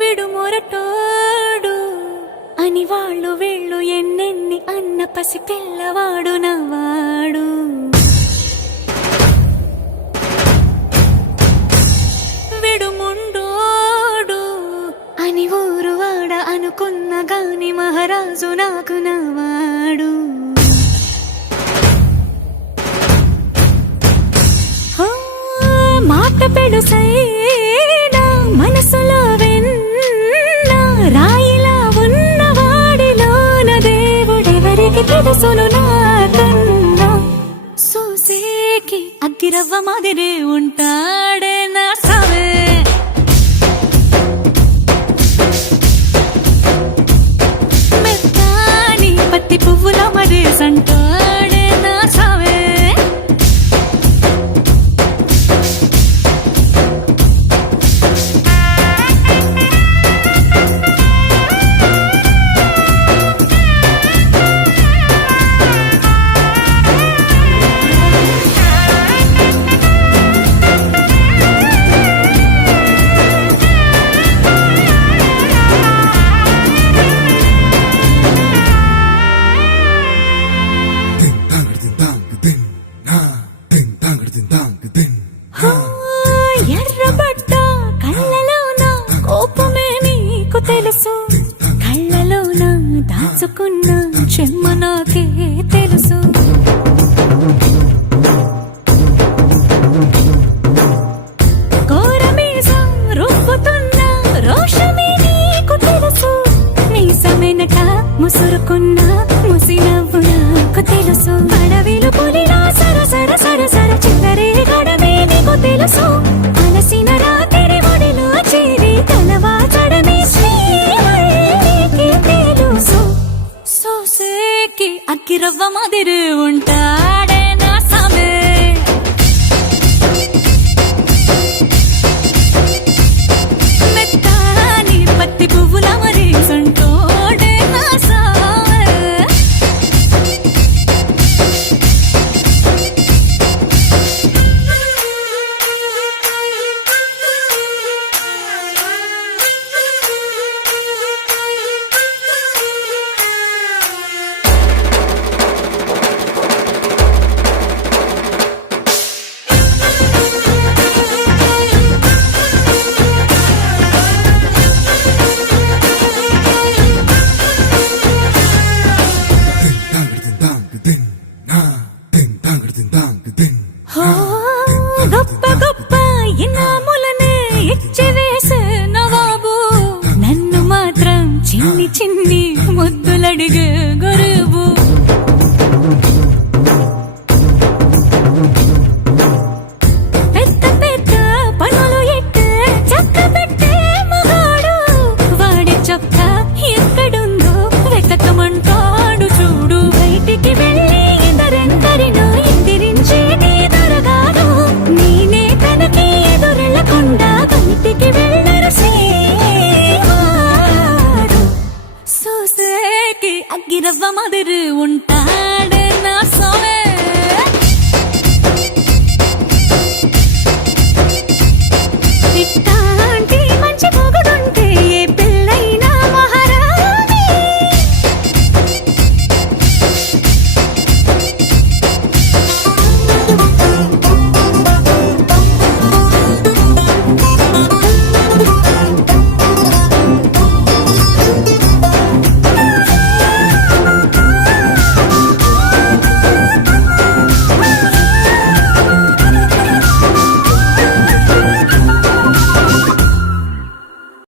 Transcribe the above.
విడు మొరటోడు అని వాళ్ళు వీళ్ళు ఎన్నెన్ని అన్న పసి పిల్లవాడు నవ్వాడు. విడు ముండోడు అని ఊరు వాడ అనుకున్న గాని మహారాజు నాకు నవ్వాడు. మాట పెడుసైనా మనసులో వెన్న రాయిలా ఉన్నవాడిలోన దేవుడెవరికి తెలుసును నాకన్నా. సూసేకి అగ్గిరవ్వ మాదిరి ఉంటాడే నా సవే. మెత్తాని పత్తి పువ్వుల మరి సంటాడే నా సవే. ఎర్రబడ్డ కళ్ళలోన కోపమే నీకు తెలుసు, కళ్ళలోన దాచుకున్న చెమ్మ నాకే తెలుసు.